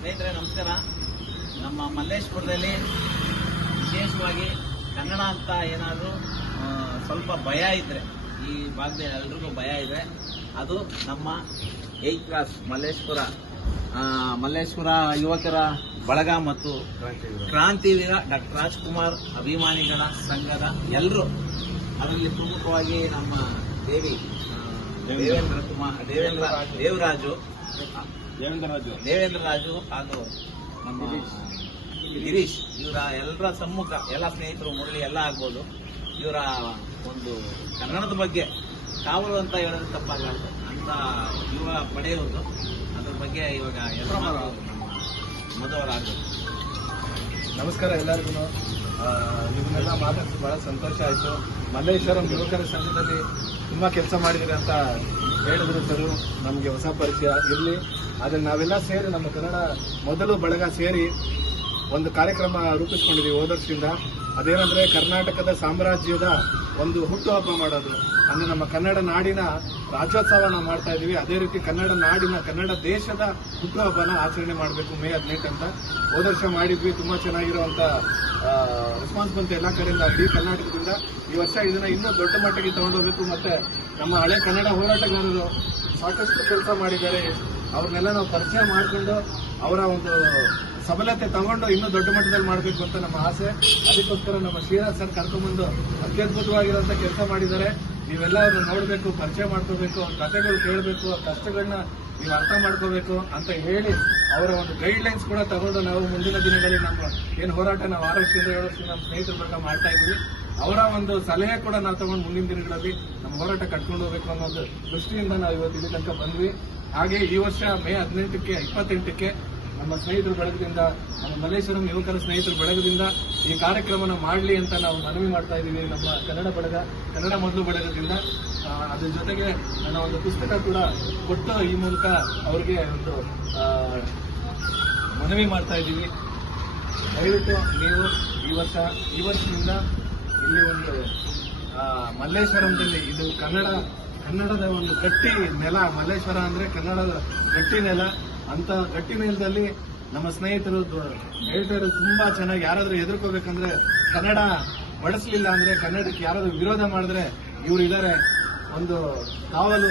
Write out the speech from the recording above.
ಸ್ನೇಹಿತರೆ ನಮಸ್ಕಾರ. ನಮ್ಮ ಮಲ್ಲೇಶ್ಪುರದಲ್ಲಿ ವಿಶೇಷವಾಗಿ ಕನ್ನಡ ಅಂತ ಏನಾದರೂ ಸ್ವಲ್ಪ ಭಯ ಇದ್ರೆ, ಈ ಭಾಗದಲ್ಲಿ ಎಲ್ರಿಗೂ ಭಯ ಇದೆ, ಅದು ನಮ್ಮ 8th ಕ್ಲಾಸ್ ಮಲ್ಲೇಶ್ಪುರ ಯುವಕರ ಬಳಗ ಮತ್ತು ಕ್ರಾಂತಿವೀರ ಡಾಕ್ಟರ್ ರಾಜ್ಕುಮಾರ್ ಅಭಿಮಾನಿಗಳ ಸಂಘದ ಎಲ್ಲರೂ, ಅದರಲ್ಲಿ ಪ್ರಮುಖವಾಗಿ ನಮ್ಮ ದೇವೇಂದ್ರರಾಜು ಹಾಗೂ ನಮ್ಮ ಗಿರೀಶ್, ಇವರ ಎಲ್ಲರ ಸಮ್ಮುಖ, ಎಲ್ಲ ಸ್ನೇಹಿತರು, ಮುರಳಿ ಎಲ್ಲ ಆಗ್ಬೋದು, ಇವರ ಒಂದು ಕನ್ನಡದ ಬಗ್ಗೆ ಕಾವಲು ಅಂತ ಹೇಳೋದು ತಪ್ಪಾಗಲಾರ್ದು ಅಂತ ಯುವ ಪಡೆಯುವುದು, ಅದ್ರ ಬಗ್ಗೆ ಇವಾಗ ಎಲ್ಲ ಮದುವರಾಗಬೇಕು. ನಮಸ್ಕಾರ ಎಲ್ಲರಿಗೂ. ನಿಮ್ಮನ್ನೆಲ್ಲ ಮಾತಾಡ್ಸಿ ಬಹಳ ಸಂತೋಷ ಆಯಿತು. ಮಲ್ಲೇಶ್ವರಂ ಯುವಕರ ಸಂಘದಲ್ಲಿ ತುಂಬ ಕೆಲಸ ಮಾಡಿದ್ದೀರಿ ಅಂತ ಹೇಳಿದ್ರು ಸರ್. ನಮಗೆ ಹೊಸ ಪರಿಚಯ ಇರಲಿ. ಆದರೆ ನಾವೆಲ್ಲ ಸೇರಿ ನಮ್ಮ ಕನ್ನಡ ಮೊದಲು ಬಳಗ ಸೇರಿ ಒಂದು ಕಾರ್ಯಕ್ರಮ ರೂಪಿಸ್ಕೊಂಡಿದ್ದೀವಿ ಹೋದ ವರ್ಷದಿಂದ. ಅದೇನಂದ್ರೆ ಕರ್ನಾಟಕದ ಸಾಮ್ರಾಜ್ಯದ ಒಂದು ಹುಟ್ಟುಹಬ್ಬ ಮಾಡೋದು, ಅಂದ್ರೆ ನಮ್ಮ ಕನ್ನಡ ನಾಡಿನ ರಾಜ್ಯೋತ್ಸವ ನಾವು ಮಾಡ್ತಾ ಇದೀವಿ. ಅದೇ ರೀತಿ ಕನ್ನಡ ದೇಶದ ಹುಟ್ಟುಹಬ್ಬನ ಆಚರಣೆ ಮಾಡಬೇಕು ಮೇ 18 ಅಂತ ಹೋದ ವರ್ಷ ಮಾಡಿದ್ವಿ. ತುಂಬಾ ಚೆನ್ನಾಗಿರುವಂತ ರೆಸ್ಪಾನ್ಸ್ ಬಂತು ಎಲ್ಲ ಕಡೆಯಿಂದ, ಇಡೀ ಕರ್ನಾಟಕದಿಂದ. ಈ ವರ್ಷ ಇದನ್ನ ಇನ್ನೂ ದೊಡ್ಡ ಮಟ್ಟಿಗೆ ತಗೊಂಡೋಗ್ಬೇಕು. ಮತ್ತೆ ನಮ್ಮ ಹಳೆ ಕನ್ನಡ ಹೋರಾಟಗಾರರು ಸಾಕಷ್ಟು ಕೆಲಸ ಮಾಡಿದ್ದಾರೆ, ಅವ್ರನ್ನೆಲ್ಲ ನಾವು ಪರಿಚಯ ಮಾಡಿಕೊಂಡು ಅವರ ಒಂದು ಸಬಲತೆ ತಗೊಂಡು ಇನ್ನೂ ದೊಡ್ಡ ಮಟ್ಟದಲ್ಲಿ ಮಾಡಬೇಕು ಅಂತ ನಮ್ಮ ಆಸೆ. ಅದಕ್ಕೋಸ್ಕರ ನಮ್ಮ ಶ್ರೀರಾಜ್ ಸರ್ ಕರ್ಕೊಂಡ್ಬಂದು ಅತ್ಯದ್ಭುತವಾಗಿರುವಂತ ಕೆಲಸ ಮಾಡಿದ್ದಾರೆ. ನೀವೆಲ್ಲ ಅವ್ರನ್ನ ನೋಡಬೇಕು, ಪರಿಚಯ ಮಾಡ್ಕೋಬೇಕು, ಅವ್ರ ಕಥೆಗಳು ಕೇಳಬೇಕು, ಅವ್ರ ಕಷ್ಟಗಳನ್ನ ನೀವು ಅರ್ಥ ಮಾಡ್ಕೋಬೇಕು ಅಂತ ಹೇಳಿ ಅವರ ಒಂದು ಗೈಡ್ ಲೈನ್ಸ್ ಕೂಡ ತಗೊಂಡು ನಾವು ಮುಂದಿನ ದಿನಗಳಲ್ಲಿ ನಮ್ಮ ಏನು ಹೋರಾಟ ನಾವು 6 ವರ್ಷದಿಂದ 7 ವರ್ಷದಿಂದ ನಮ್ಮ ಸ್ನೇಹಿತರ ಬಗ್ಗೆ ಮಾಡ್ತಾ ಇದ್ವಿ, ಅವರ ಒಂದು ಸಲಹೆ ಕೂಡ ನಾವು ತಗೊಂಡು ಮುಂದಿನ ದಿನಗಳಲ್ಲಿ ನಮ್ಮ ಹೋರಾಟ ಕಟ್ಕೊಂಡು ಹೋಗ್ಬೇಕು ಅನ್ನೋ ಒಂದು ದೃಷ್ಟಿಯಿಂದ ನಾವು ಇವತ್ತು ಇಲ್ಲಿ ತನಕ ಬಂದ್ವಿ. ಹಾಗೆ ಈ ವರ್ಷ ಮೇ 28ಕ್ಕೆ ನಮ್ಮ ಸ್ನೇಹಿತರ ಬಳಗದಿಂದ, ನಮ್ಮ ಮಲ್ಲೇಶ್ವರಂ ಯುವಕರ ಸ್ನೇಹಿತರ ಬಳಗದಿಂದ ಈ ಕಾರ್ಯಕ್ರಮನ ಮಾಡಲಿ ಅಂತ ನಾವು ಮನವಿ ಮಾಡ್ತಾ ಇದ್ದೀವಿ. ನಮ್ಮ ಕನ್ನಡ ಮೊದಲು ಬಳಗದಿಂದ ಅದ್ರ ಜೊತೆಗೆ ನನ್ನ ಒಂದು ಪುಸ್ತಕ ಕೂಡ ಕೊಟ್ಟು ಈ ಮೂಲಕ ಅವ್ರಿಗೆ ಒಂದು ಮನವಿ ಮಾಡ್ತಾ ಇದ್ದೀವಿ. ದಯವಿಟ್ಟು ನೀವು ಈ ವರ್ಷದಿಂದ ಇಲ್ಲಿ ಒಂದು ಮಲ್ಲೇಶ್ವರಂದಲ್ಲಿ, ಇದು ಕನ್ನಡದ ಒಂದು ಗಟ್ಟಿ ನೆಲ. ಮಲ್ಲೇಶ್ವರ ಅಂದ್ರೆ ಕನ್ನಡದ ಗಟ್ಟಿ ನೆಲ. ಅಂತ ಗಟ್ಟಿ ನೆಲದಲ್ಲಿ ನಮ್ಮ ಸ್ನೇಹಿತರು ಹೇಳ್ತಾರೆ ತುಂಬಾ ಚೆನ್ನಾಗಿ. ಯಾರಾದ್ರೂ ಹೆದರ್ಕೋಬೇಕಂದ್ರೆ, ಕನ್ನಡ ಬಳಸಲಿಲ್ಲ ಅಂದ್ರೆ, ಕನ್ನಡಕ್ಕೆ ಯಾರಾದ್ರೂ ವಿರೋಧ ಮಾಡಿದ್ರೆ ಇವ್ರು ಇದ್ದಾರೆ ಒಂದು ಕಾವಲು.